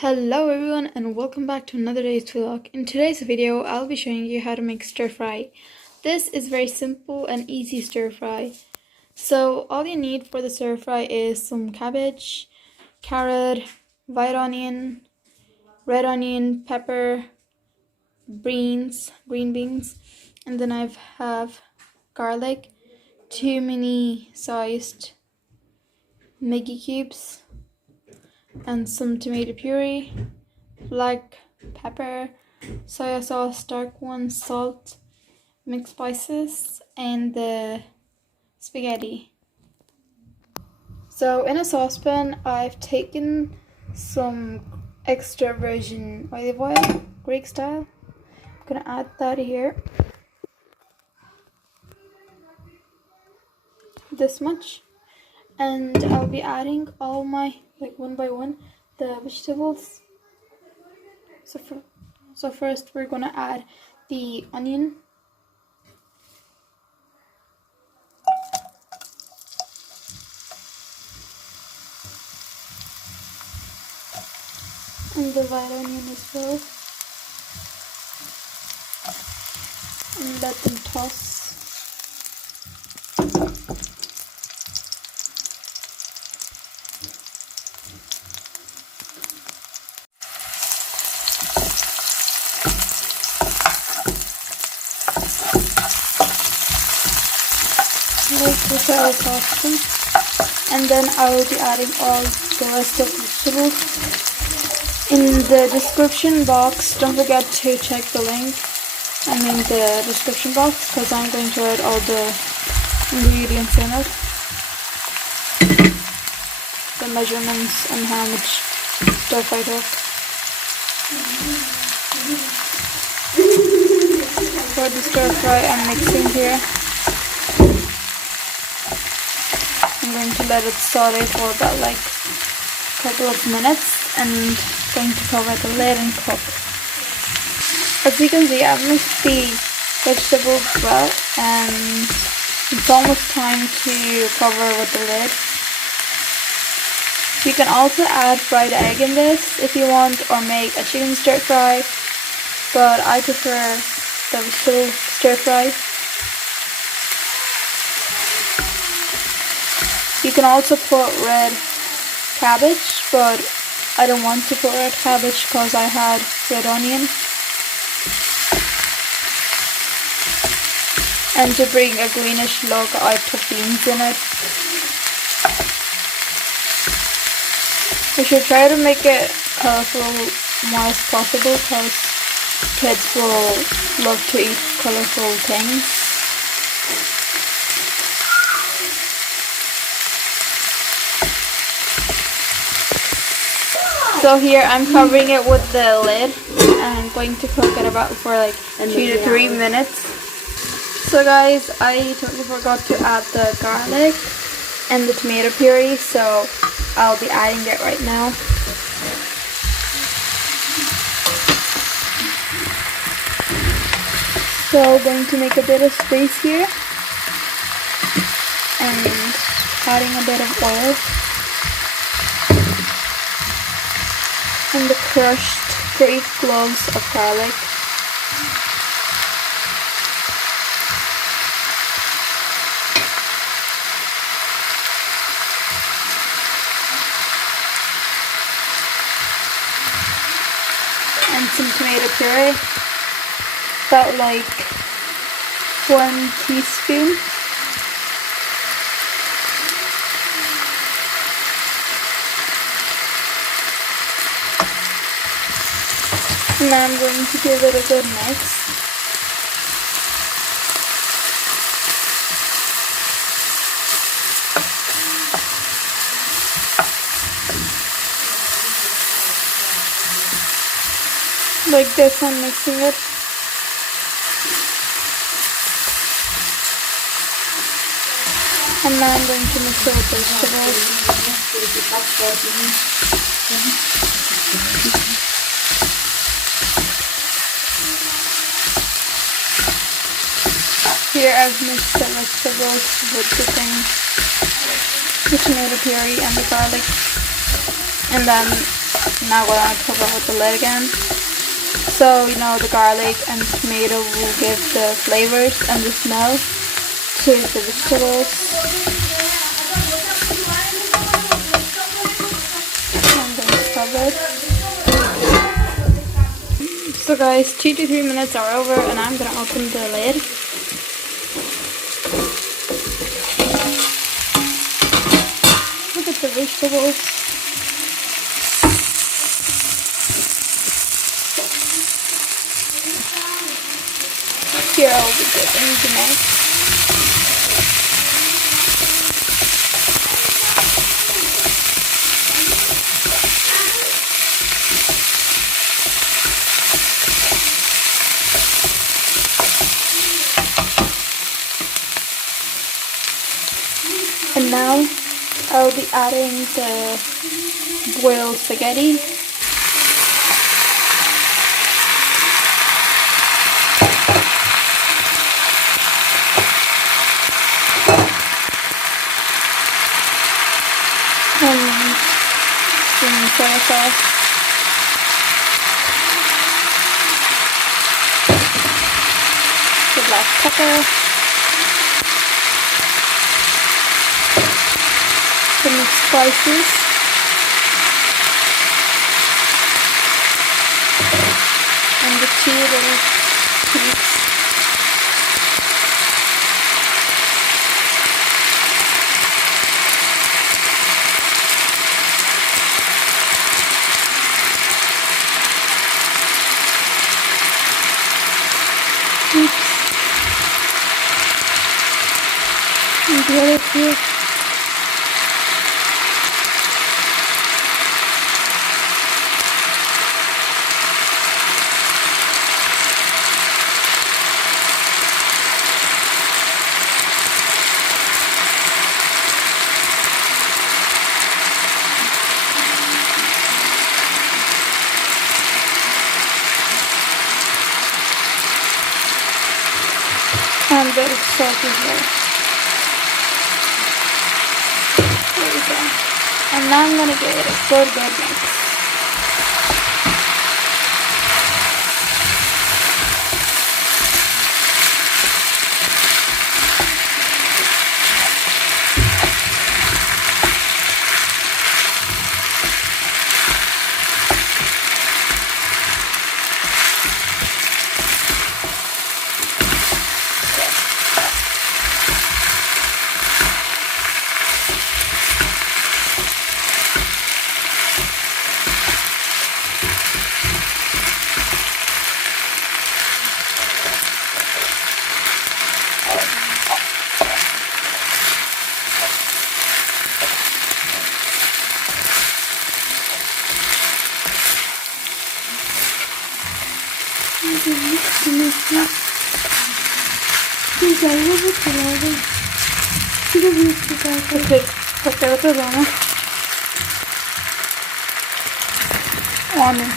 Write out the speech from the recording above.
Hello everyone and welcome back to another day's vlog. In today's video, I'll be showing you how to make stir fry. This is very simple and easy stir fry. So all you need for the stir fry is some cabbage, carrot, white onion, red onion, pepper, green beans, and then I have garlic, 2 mini sized magi cubes, and some tomato puree, black pepper, soya sauce, dark one, salt, mixed spices, and the spaghetti. So in a saucepan, I've taken some extra virgin olive oil, Greek style. I'm gonna add that here. This much. And I'll be adding all my, one by one, the vegetables. So first we're gonna add the onion, and the white onion as well, and let them toss. With our saucepan, and then I will be adding all the rest of the vegetables. In the description box, don't forget to check the link, the description box, because I'm going to write all the ingredients in it, the measurements and how much stuff I took. For the stir fry, I'm mixing here. I'm going to let it saute for about a couple of minutes and going to cover the lid and cook. As you can see, I've mixed the vegetables well and it's almost time to cover with the lid. You can also add fried egg in this if you want, or make a chicken stir fry, but I prefer the vegetable stir fry. You can also put red cabbage, but I don't want to put red cabbage because I had red onion. And to bring a greenish look, I put beans in it. You should try to make it colorful more as possible because kids will love to eat colorful things. So here I'm covering it with the lid and I'm going to cook it for 2 to 3 minutes. So guys, I totally forgot to add the garlic and the tomato puree, so I'll be adding it right now. So going to make a bit of space here and adding a bit of oil. And the crushed 3 cloves of garlic. And some tomato puree. About 1 teaspoon. And now I'm going to give it a good mix. Like this, I'm mixing it. And now I'm going to mix it with the vegetables. Here I've mixed the vegetables with the tomato puree and the garlic, and then Now we're going to cover it with the lid again. So, you know, the garlic and tomato will give the flavors and the smell to the vegetables. I'm going to cover it. So guys, 2 to 3 minutes are over and I'm going to open the lid. Look at the vegetables. Here I'll be dipping the next. And now I'll be adding the boiled spaghetti. And some soya sauce. The black pepper. Some spices. And the 2 little cubes. And the other cube. And the salt as well. There we go. And now I'm gonna give it a good mix. Onion.